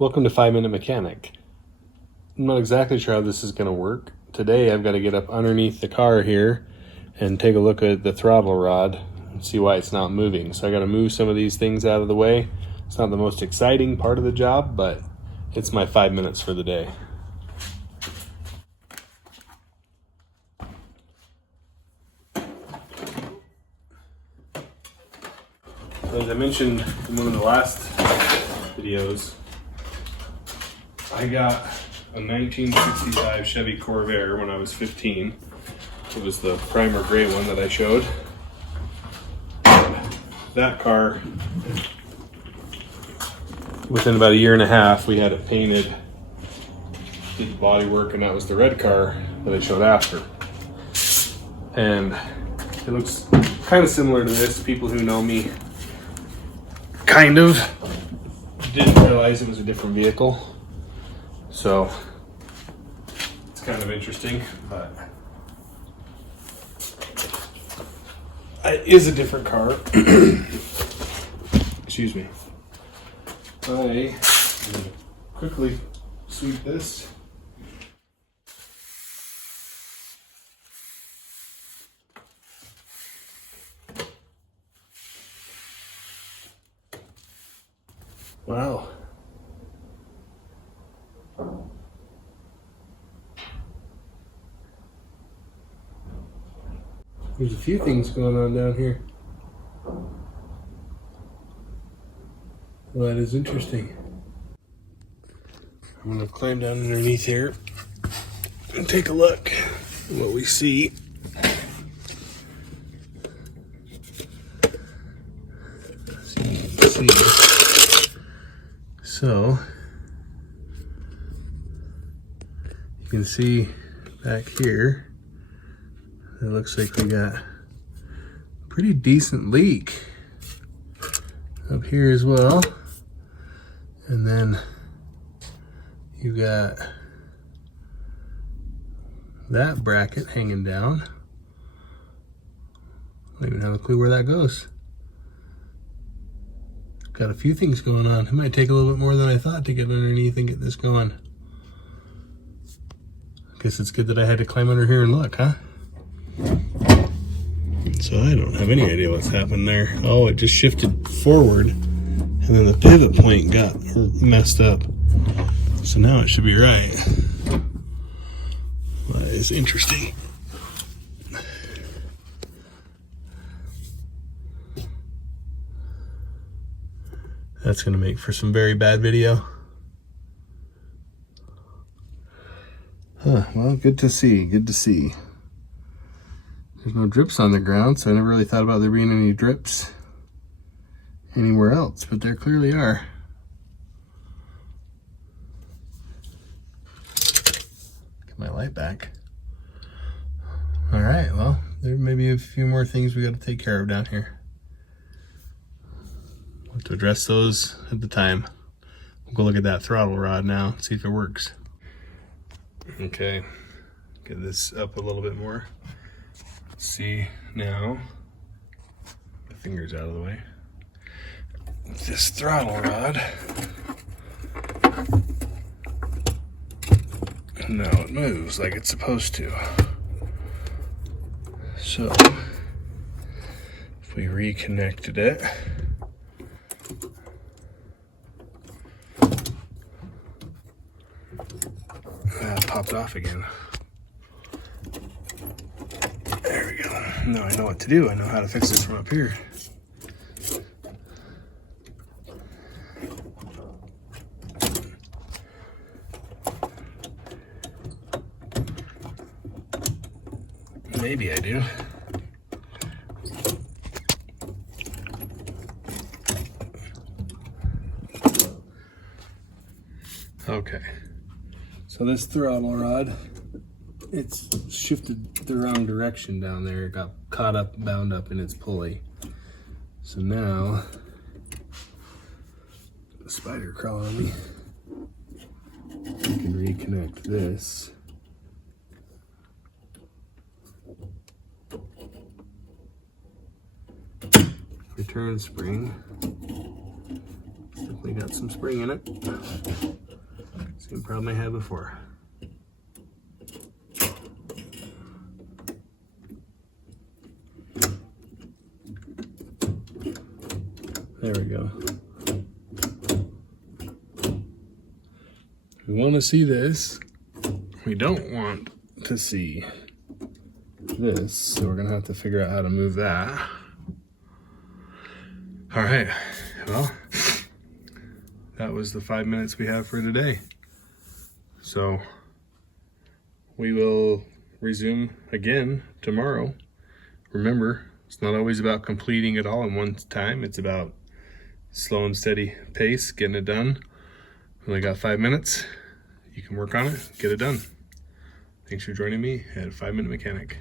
Welcome to 5 Minute Mechanic. I'm not exactly sure how this is going to work. Today I've got to get up underneath the car here and take a look at the throttle rod and see why it's not moving. So I got to move some of these things out of the way. It's not the most exciting part of the job, but it's my 5 minutes for the day. As I mentioned in one of the last videos, I got a 1965 Chevy Corvair when I was 15. It was the primer gray one that I showed. That car, within about a year and a half, we had it painted, did the body work, and that was the red car that I showed after. And it looks kind of similar to this. People who know me kind of didn't realize it was a different vehicle. So it's kind of interesting, but it is a different car. Excuse me. I'm going to quickly sweep this. Wow. There's a few things going on down here. Well, that is interesting. I'm going to climb down underneath here and take a look at what we see. Let's see. So, you can see back here, it looks like we got a pretty decent leak up here as well. And then you got that bracket hanging down. I don't even have a clue where that goes. Got a few things going on. It might take a little bit more than I thought to get underneath and get this going. Guess it's good that I had to climb under here and look, huh? So I don't have any idea what's happened there. Oh, it just shifted forward and then the pivot point got messed up. So now it should be right. That is interesting. That's going to make for some very bad video. Huh, well, good to see, good to see. There's no drips on the ground, so I never really thought about there being any drips anywhere else, but there clearly are. Get my light back. All right, well, there may be a few more things we got to take care of down here. We'll have to address those at the time. We'll go look at that throttle rod now, see if it works. Okay, get this up a little bit more. See now, the finger's out of the way. This throttle rod, now it moves like it's supposed to. So, if we reconnected it, that popped off again. There we go. Now I know what to do. I know how to fix this from up here. Maybe I do. Okay. So this throttle rod, it's shifted the wrong direction down there. It got caught up, bound up in its pulley. So now, the spider crawling on me. I can reconnect this. Return spring. We got some spring in it. Same problem I had before. There we go. We want to see this. We don't want to see this, so we're gonna have to figure out how to move that. All right, well, that was the 5 minutes we have for today. So we will resume again tomorrow. Remember, it's not always about completing it all in one time. It's about slow and steady pace, getting it done. Only got 5 minutes. You can work on it, get it done. Thanks for joining me at 5 Minute Mechanic.